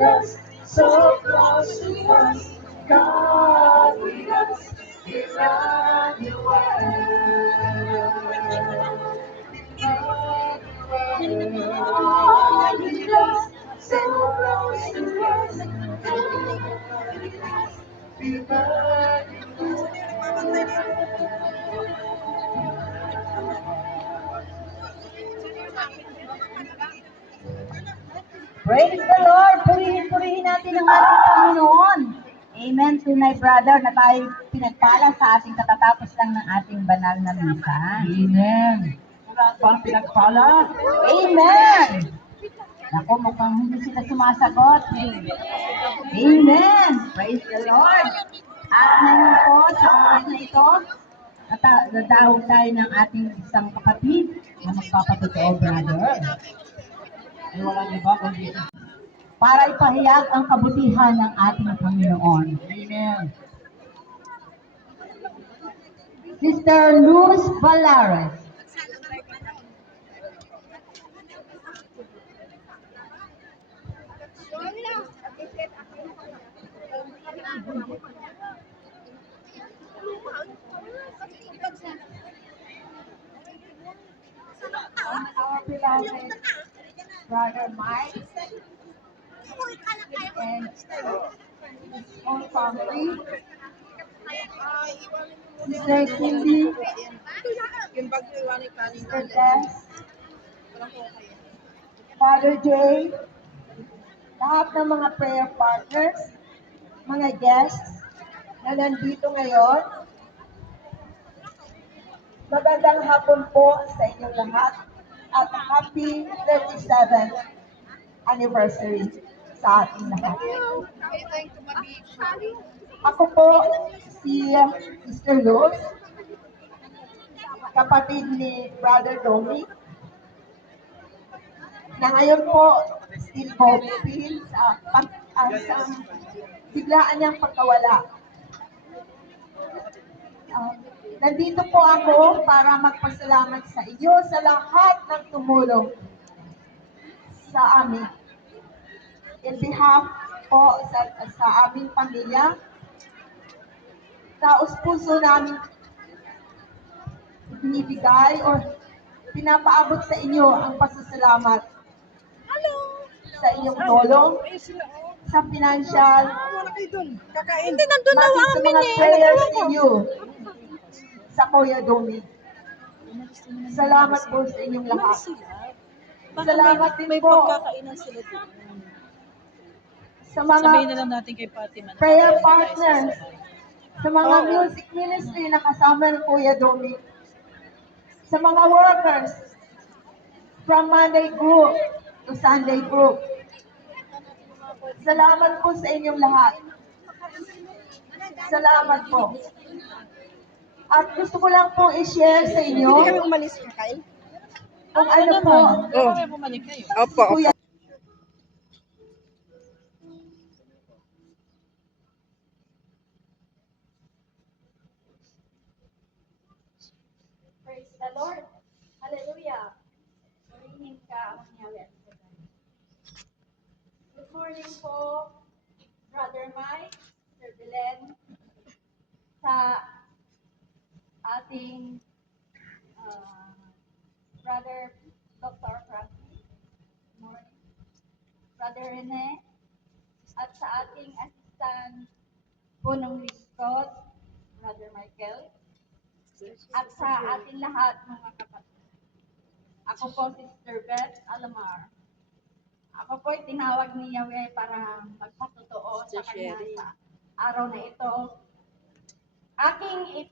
with us, so close to us, God with us, Emmanuel. God with us, so close to us, God with us, Emmanuel. Praise the Lord! Purihin natin ang ating Panginoon. Amen. Tunay, brother, na tayo pinagpala sa ating katatapos lang ng ating banal na misa. Amen. Wala bang pinagpala? Amen! Naku, mukhang hindi sila sumasagot. Amen! Praise the Lord! At ngayon po, sa oras na ito, nadahog tayo ng ating isang kapatid na magpapatotoo, brother. Ay walang iba kundi Para ipahayag ang kabutihan ng ating Panginoon. Amen. Sister Luz Valares. Our beloved Brother Mike and his whole family, Sister Cindy, Sister Tess, Father Jay, lahat ng mga prayer partners, mga guests na nandito ngayon. Magandang hapon po sa inyong lahat at happy 37th anniversary sa ating lahat. Ako po si Sister Luz, kapatid ni Brother Domi, na ngayon po still hoping sa biglaan niyang pagkawala. Nandito po ako para magpasalamat sa iyo sa lahat ng tumulong sa amin. In behalf po sa aming pamilya, taos puso namin binibigay o pinapaabot sa inyo ang pasasalamat sa inyong tulong, sa financial, Hindi nandun daw maging sa amin mga eh. prayers ninyo sa Kuya Domi. Salamat po sa inyong lahat. Salamat din May po pagkakainan sila doon. sa mga Sabihin na lang natin kay Fatima na prayer tayo partners, sasabay. sa mga music ministry na kasama ng Kuya Domi, sa mga workers from Monday group to Sunday group. Salamat po sa inyong lahat. Salamat po. At gusto ko lang po i-share sa inyo Hindi kami umalis ka, Kyle? kung ano po Kami bumalik kayo. si Kuya. Praise the Lord. Hallelujah. Purihin ka ang Yahweh. Good morning po, Brother Mike, Sir Belen, sa ating Brother Dr. Frankie. Good morning. Brother Rene, at sa ating assistant po ng Liscott, Brother Michael, at sa ating lahat mga kapatid. Ako po si Sister Beth Alamar. Ako po ay tinawag ni Yahweh para magpatotoo sa kanya sa araw na ito. Aking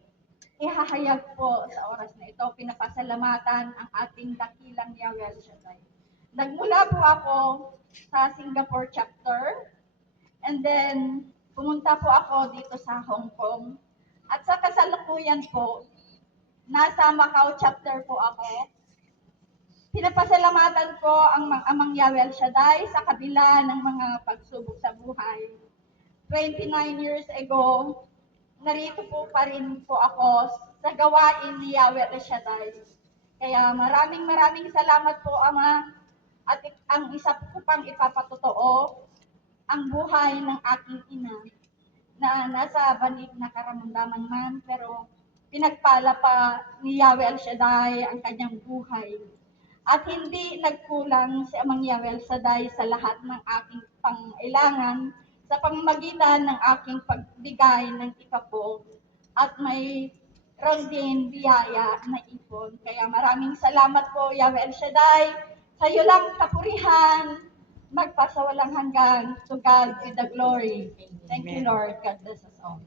ihahayag po sa oras na ito, pinapasalamatan ang ating dakilang Yahweh Shaddai. Nagmula po ako sa Singapore chapter, and then pumunta po ako dito sa Hong Kong. At sa kasalukuyan po, nasa Macau chapter po ako. Pinapasalamatan ko ang Amang Yahweh Shaddai sa kabila ng mga pagsubok sa buhay. 29 years ago, narito po pa rin po ako sa gawain ni Yahweh Shaddai. Kaya maraming salamat po, Ama. At ang isa po pang ipapatotoo, ang buhay ng aking ina na nasa banig na karamdaman man, pero pinagpala pa ni Yahweh El Shaddai ang kanyang buhay. At hindi nagkulang si Amang Yahweh El Shaddai sa lahat ng aking pangailangan sa pamamagitan ng aking pagbigay ng ipapo at may ron din biyaya na ipon. Kaya maraming salamat po, Yahweh El Shaddai. Sa iyo lang kapurihan, magpasawalang hanggang. To God be the glory. Thank you, Lord. God bless us all.